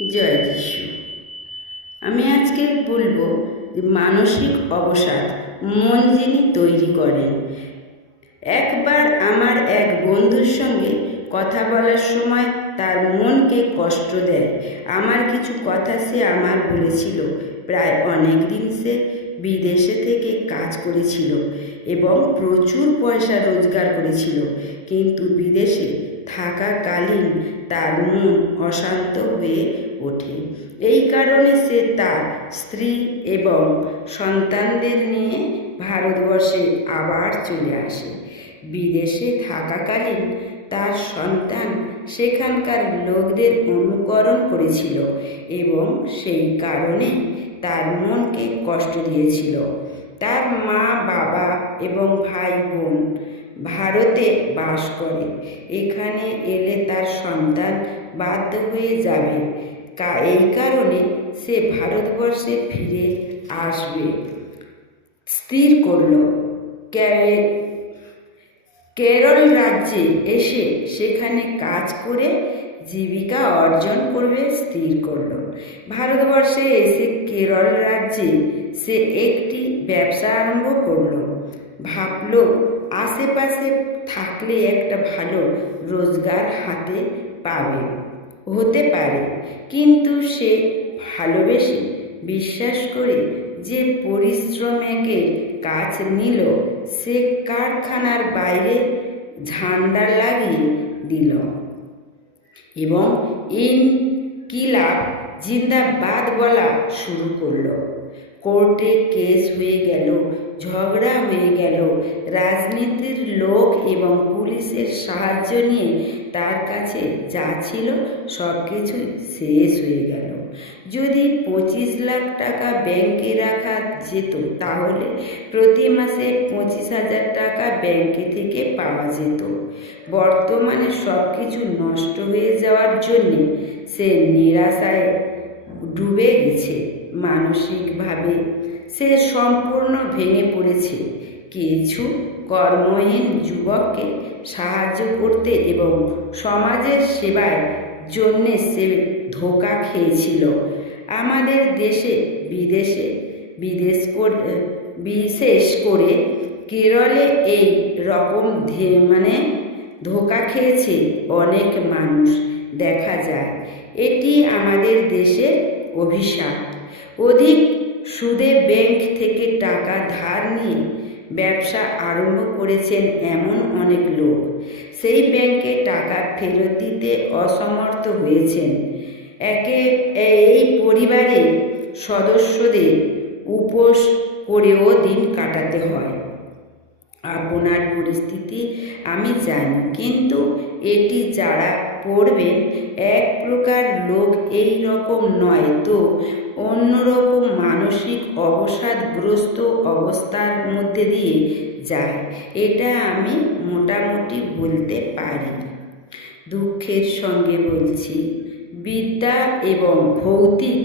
জয় যিশু। আমি আজকে বলব যে মানসিক অবসাদ মন যিনি তৈরি করেন। একবার আমার এক বন্ধুর সঙ্গে কথা বলার সময় তার মনকে কষ্ট দেয়। আমার কিছু কথা সে আমার বলেছিল। প্রায় অনেক দিন সে বিদেশে থেকে কাজ করেছিল এবং প্রচুর পয়সা রোজগার করেছিল। কিন্তু বিদেশে থাকাকালীন তার মন অশান্ত হয়ে ওঠে। এই কারণে সে তার স্ত্রী এবং সন্তানদের নিয়ে ভারতবর্ষে আবার চলে আসে। বিদেশে থাকাকালীন তার সন্তান সেখানকার লোকদের অনুকরণ করেছিল এবং সেই কারণে তার মনকে কষ্ট দিয়েছিল। তার মা, বাবা এবং ভাই বোন ভারতে বাস করে। এখানে এলে তার সন্তান বাধ্য হয়ে যাবে। এই কারণে সে ভারতবর্ষে ফিরে আসবে। স্থির করল। কেরল রাজ্যে এসে সেখানে কাজ করে জীবিকা অর্জন করবে স্থির করল। ভারতবর্ষে এসে কেরল রাজ্যে সে একটি ব্যবসা আরম্ভ করল। ভাবল, আশেপাশে থাকলে একটা ভালো রোজগার হাতে পাবে। হতে পারে। কিন্তু সে ভালোবেসে বিশ্বাস করে যে পরিশ্রমকে কাজ নিল, সে কারখানার বাইরে ঝান্ডা লাগিয়ে দিল। এবং ইনকিলাব জিন্দাবাদ বলা শুরু করল। কোর্টে কেস হয়ে গেল, ঝগড়া হয়ে গেল। রাজনীতির লোক এবং পুলিশের সাহায্য নিয়ে তার কাছে যা ছিল সব কিছু শেষ হয়ে গেল। যদি পঁচিশ লাখ টাকা ব্যাংকে রাখা যেত, তাহলে প্রতি মাসে পঁচিশ হাজার টাকা ব্যাংকে থেকে পাওয়া যেত। বর্তমানে সব কিছু নষ্ট হয়ে যাওয়ার জন্যে সে নিরাশায় ডুবে গেছে। মানসিকভাবে সে সম্পূর্ণ ভেঙে পড়েছে। কিছু কর্মহীন যুবককে সাহায্য করতে এবং সমাজের সেবার জন্যে সে ধোকা খেয়েছিল। আমাদের দেশে, বিদেশে, বিদেশ করে, বিশেষ করে কেরলে এই রকম ধে মানে ধোকা খেয়েছে অনেক মানুষ, দেখা যায়। এটি আমাদের দেশের অভিশাপ। অধিক সুদে ব্যাংক থেকে টাকা ধার নিয়ে ব্যবসা আরম্ভ করেছেন এমন অনেক লোক। সেই ব্যাংকে টাকা ফেরত দিতে অসমর্থ হয়েছেন। একে, এই পরিবারের সদস্যদের উপোস করেও দিন কাটাতে হয়। আপনার পরিস্থিতি আমি জানি, কিন্তু এটি যারা পড়বেন, এক প্রকার লোক এই রকম নয় তো। অন্যরকম মানসিক অবসাদগ্রস্ত অবস্থার মধ্যে দিয়ে যায়, এটা আমি মোটামুটি বলতে পারি। দুঃখের সঙ্গে বলছি, বিদ্যা এবং ভৌতিক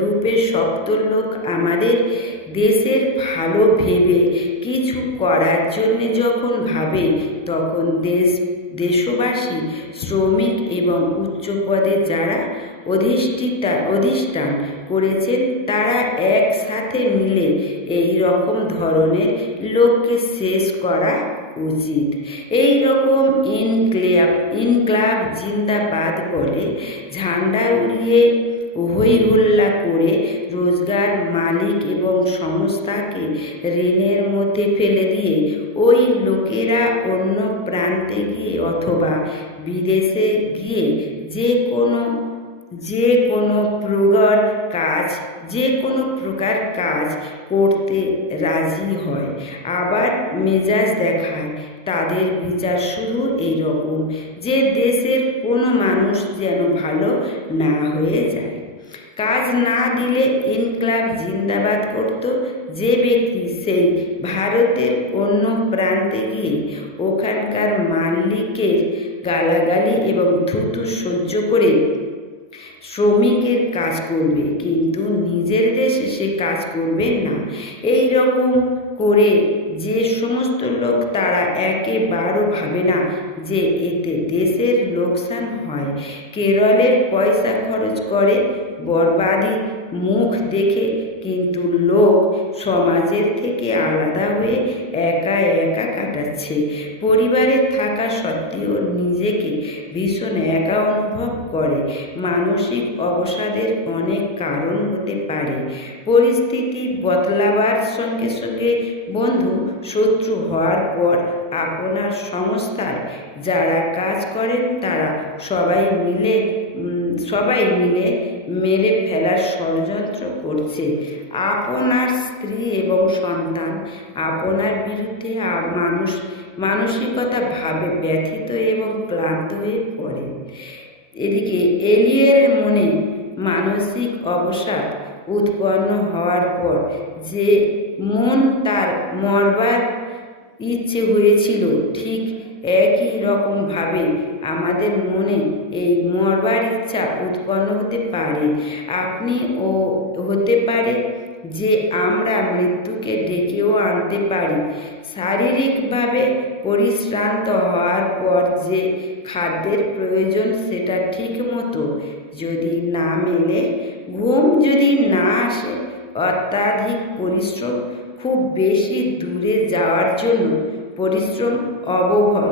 রূপে শক্ত লোক আমাদের দেশের ভালো ভেবে কিছু করার জন্যে যখন ভাবে, তখন দেশ, দেশবাসী, শ্রমিক এবং উচ্চ পদে যারা অধিষ্ঠিতা, অধিষ্ঠান করেছেন, তারা একসাথে মিলে এই রকম ধরনের লোককে শেষ করা উচিত। এই রকম ইনক্লেব ইনক্লাব জিন্দাবাদ বলে ঝান্ডা উড়িয়ে হই হুল্লা করে রোজগার মালিক এবং সংস্থাকে ঋণের মধ্যে ফেলে দিয়ে ওই লোকেরা অন্য প্রান্তে গিয়ে অথবা বিদেশে গিয়ে যে কোনো যে কোনো প্রকার কাজ, যে কোনো প্রকার কাজ করতে রাজি হয়। আবার মেজাজ দেখায়, তাদের বিচার শুধু এই রকম যে দেশের কোনো মানুষ যেন ভালো না হয়ে যায়। কাজ না দিলে ইনক্লাব জিন্দাবাদ করত যে ব্যক্তি সেই ভারতের অন্য প্রান্তে গিয়ে ওখানকার মালিকের গালাগালি এবং থুতু সহ্য করে শ্রমিকের কাজ করবে, কিন্তু নিজের দেশে সে কাজ করবে না। এই রকম করে যে সমস্ত লোক তারা একেবারও ভাবে না যে এতে দেশের লোকসান হয়। কেরলের পয়সা খরচ করে বরবাদি মুখ দেখে কিন্তু লোক সমাজের থেকে আলাদা হয়ে একা একা কাটাচ্ছে। পরিবারে থাকা সত্ত্বেও নিজেকে ভীষণ একা অনুভব করে। মানসিক অবসাদের অনেক কারণ হতে পারে। পরিস্থিতি বদলাবার সঙ্গে সঙ্গে বন্ধু শত্রু হওয়ার পর আপনার সংস্থায় যারা কাজ করেন তারা সবাই মিলে সবাই মিলে মেরে ফেলার ষড়যন্ত্র করছে। আপনার স্ত্রী এবং সন্তান আপনার বিরুদ্ধে মানুষ, মানসিকতা ভাবে ব্যথিত এবং ক্লান্ত হয়ে পড়ে। এদিকে এলিয়ের মনে মানসিক অবসাদ উৎপন্ন হওয়ার পর যে মন তার মরবার ইচ্ছে হয়েছিল, ঠিক একই রকমভাবে আমাদের মনে এই মরবার ইচ্ছা উৎপন্ন হতে পারে। আপনি ও হতে পারে যে আমরা মৃত্যুকে ডেকেও আনতে পারি। শারীরিকভাবে পরিশ্রান্ত হওয়ার পর যে খাদ্যের প্রয়োজন সেটা ঠিক মতো যদি না মেলে, ঘুম যদি না আসে, অত্যাধিক পরিশ্রম খুব বেশি দূরে যাওয়ার জন্য পরিশ্রম অবভব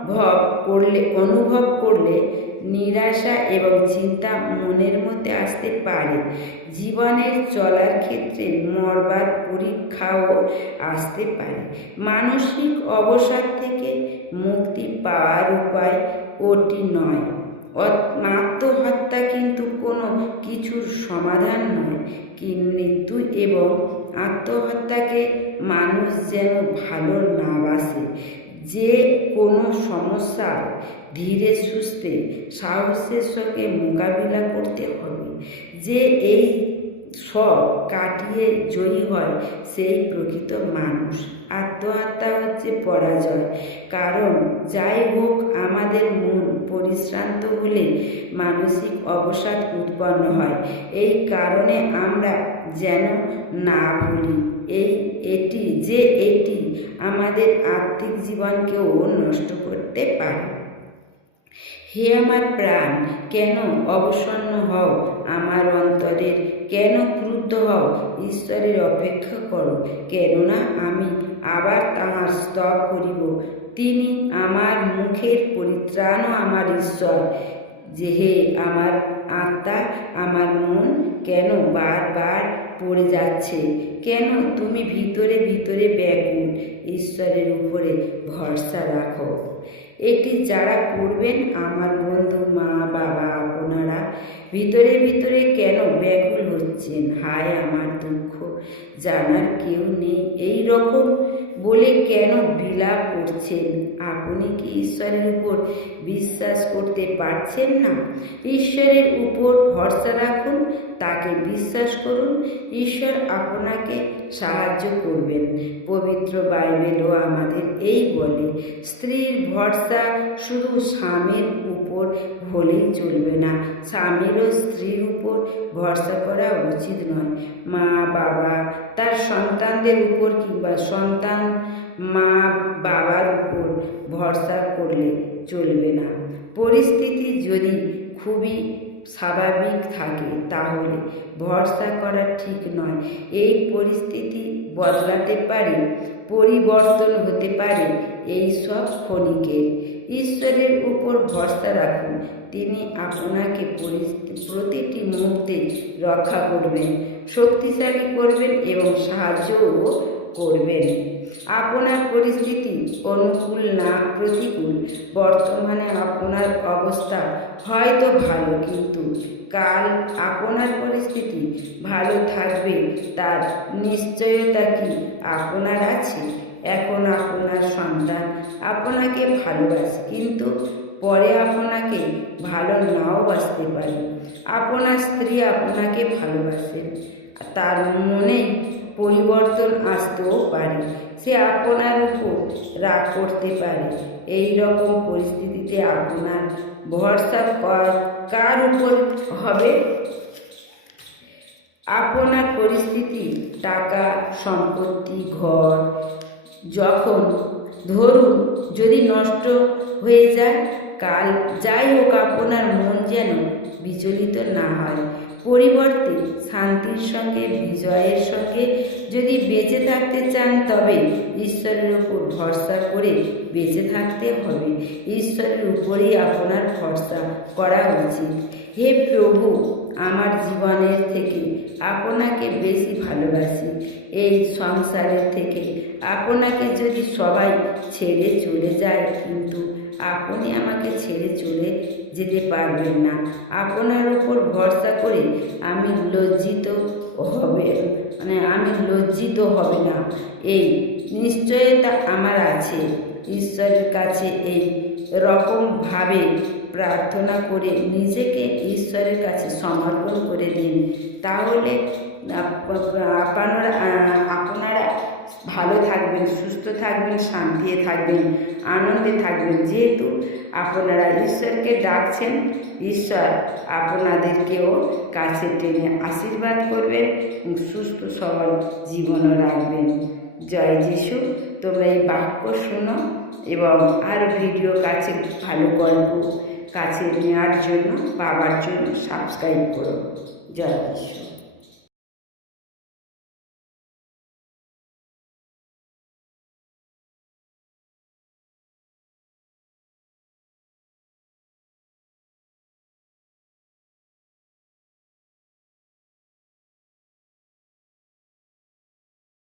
অনুভব করলে অনুভব করলে নিরাশা এবং চিন্তা মনের মধ্যে আসতে পারে। জীবনের চলার ক্ষেত্রে মরবার পরীক্ষাও আসতে পারে। মানসিক অবসাদ থেকে মুক্তি পাওয়ার উপায় ওটি নয়। আত্মহত্যা কিন্তু কোনো কিছুর সমাধান নয় কি মৃত্যু এবং আত্মহত্যাকে মানুষ যেন ভালো না বাসে। যে কোনো সমস্যা ধীরে সুস্থে সাহসের সঙ্গে মোকাবিলা করতে হবে। যে এই সব কাটিয়ে জয়ী হয় সেই প্রকৃত মানুষ। আত্মহত্যা হচ্ছে পরাজয়। কারণ যাই হোক আমাদের মন পরিশ্রান্ত হলে মানসিক অবসাদ উৎপন্ন হয়। এই কারণে আমরা যেন না ভুলি। এই এটি যে এটি আমাদের আর্থিক জীবনকেও নষ্ট করতে পারে। হে আমার প্রাণ, কেন অবসন্ন হও আমার অন্তরের কেন ক্রুদ্ধ হও? ঈশ্বরের অপেক্ষা করো। কেননা আমি আবার তাহার স্তব করিব। তিনি আমার মুখের পরিত্রাণও আমার ঈশ্বর। যে হে আমার আত্মা, আমার মন কেন বারবার পড়ে যাচ্ছে? কেন তুমি ভিতরে ভিতরে ব্যাকুল? ঈশ্বরের উপরে ভরসা রাখো। এটি যারা করবেন আমার বন্ধু মা বাবা আপনারা ভিতরে ভিতরে কেন ব্যাকুল হচ্ছেন? হায় আমার দুঃখ, জানার কেউ নেই। এই রকম বলে কেন বিলাপ করছেন? আপনি কি ঈশ্বরের উপর বিশ্বাস করতে পারছেন না? ঈশ্বরের উপর ভরসা রাখুন, তাকে বিশ্বাস করুন। ঈশ্বর আপনাকে সাহায্য করবেন। পবিত্র বাইবেলও আমাদের এই বলে, স্ত্রীর ভরসা শুধু স্বামীর উপর হলেই চলবে না স্বামীরও স্ত্রীর উপর ভরসা করা উচিত নয়। মা, বাবা, তার সন্তানদের উপর কিংবা সন্তান মা, বাবার উপর ভরসা করলে চলবে না। পরিস্থিতি যদি খুবই স্বাভাবিক থাকে, তাহলে ভরসা করা ঠিক নয়। এই পরিস্থিতি বদলাতে পারে, পরিবর্তন হতে পারে এই সব ক্ষণিকের। ঈশ্বরের উপর ভরসা রাখুন, তিনি আপনাকে প্রতিটি মুহূর্তে রক্ষা করবেন, শক্তিশালী করবেন এবং সাহায্যও করবেন। আপনার পরিস্থিতি অনুকূল না প্রতিকূল, বর্তমানে আপনার অবস্থা হয়তো ভালো, কিন্তু কাল আপনার পরিস্থিতি ভালো থাকবে, তার নিশ্চয়তা কি আপনার আছে? এখন আপনার সন্তান আপনাকে ভালোবাসে, কিন্তু পরে আপনাকে ভালো নাও বাসতে পারে। আপনার স্ত্রী আপনাকে ভালোবাসে, তার মনে পরিবর্তন আসতেও পারে। সে আপনার উপর রাগ করতে পারে। এই রকম পরিস্থিতিতে আপনার ভরসা কর- উপর হবে? আপনার পরিস্থিতি, টাকা, সম্পত্তি, ঘর, যখন ধরুন যদি নষ্ট হয়ে যায়, কাল যাই হোক আপনার মন যেন বিচলিত না হয়। পরিবর্তে শান্তির সঙ্গে, বিজয়ের সঙ্গে যদি বেঁচে থাকতে চান, তবে ঈশ্বরের উপর ভরসা করে বেঁচে থাকতে হবে। ঈশ্বরের উপরেই আপনার ভরসা করা উচিত। হে প্রভু, আমার জীবনের থেকে আপনাকে বেশি ভালোবাসি। এই সংসারের থেকে আপনাকে যদি সবাই ছেড়ে চলে যায়, কিন্তু আপনি আমাকে ছেড়ে চলে যেতে পারবেন না। আপনার উপর ভরসা করে আমি লজ্জিত হবে মানে আমি লজ্জিত হবে না। এই নিশ্চয়তা আমার আছে। ঈশ্বরের কাছে এই রকমভাবে প্রার্থনা করে নিজেকে ঈশ্বরের কাছে সমর্পণ করে দিন। তাহলে আপনারা আপনারা ভালো থাকবেন, সুস্থ থাকবেন, শান্তিতে থাকবেন, আনন্দে থাকবেন। যেহেতু আপনারা ঈশ্বরকে ডাকছেন, ঈশ্বর আপনাদেরকেও কাছে টেনে আশীর্বাদ করবেন সুস্থ, সবল জীবনও রাখবেন। জয় যিশু। তোমরা এই বাক্য শোনো এবং আরও ভিডিও কাছে, ভালো গল্প কাছে নেওয়ার জন্য, পাওয়ার জন্য সাবস্ক্রাইব করো। জয় যিশু।